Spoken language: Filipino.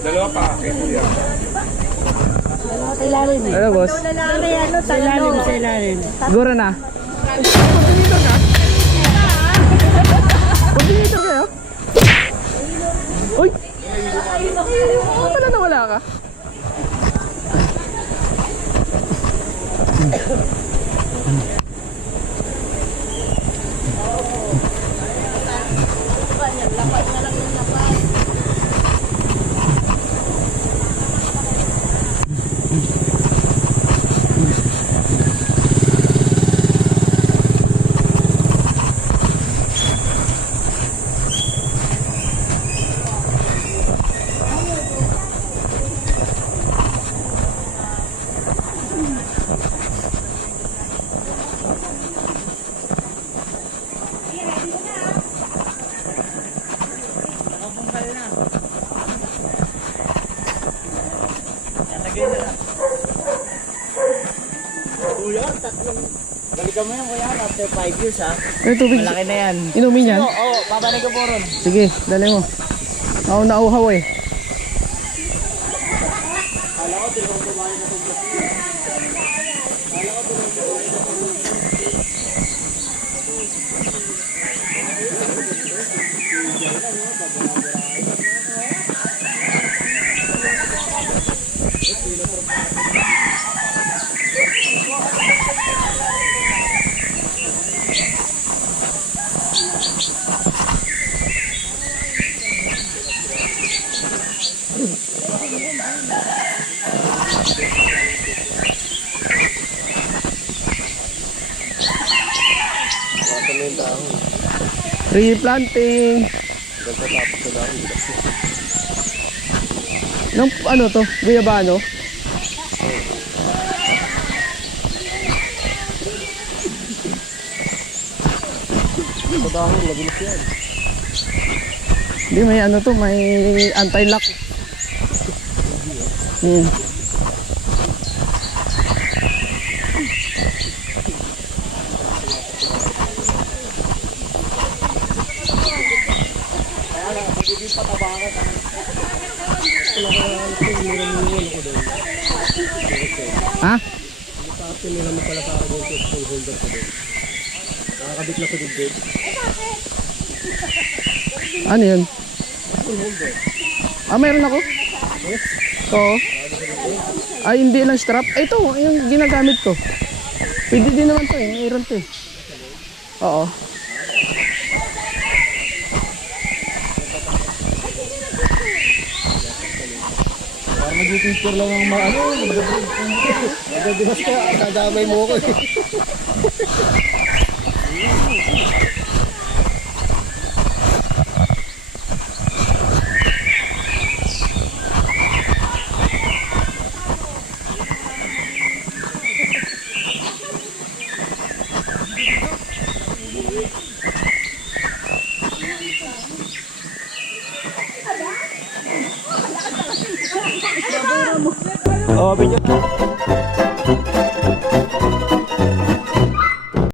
Dalawa pa. Sa ilalim. Ano, boss? Sa ilalim, sa ilalim. Siguro na. Coordinator ka? Coordinator kayo? Uy! Pala nawala ka? Balikan mo yan kuya, after 5 years ha. May tubig. Malaki na yan. Inumin yan? Oo, babalik ko po ron. Sige, dali mo. Ako nauhaw eh. Tree planting. Nung ano to? Guyabano? Hindi, may ano to, may anti-lock. Ha? Nila mo pala sa akin yung phone holder ko doon. Nakakabit na ko din din. Ano yun? Phone holder. Ah, meron ako? Yes. Oo. Ay, hindi lang strap. Ay, ito, yung ginagamit ko. Pwede din naman to eh. Mayroon to eh. Oo. Para mag-picture lang ang maano. Nagdadulas ka. Nadamay mo ako eh. Oh, video.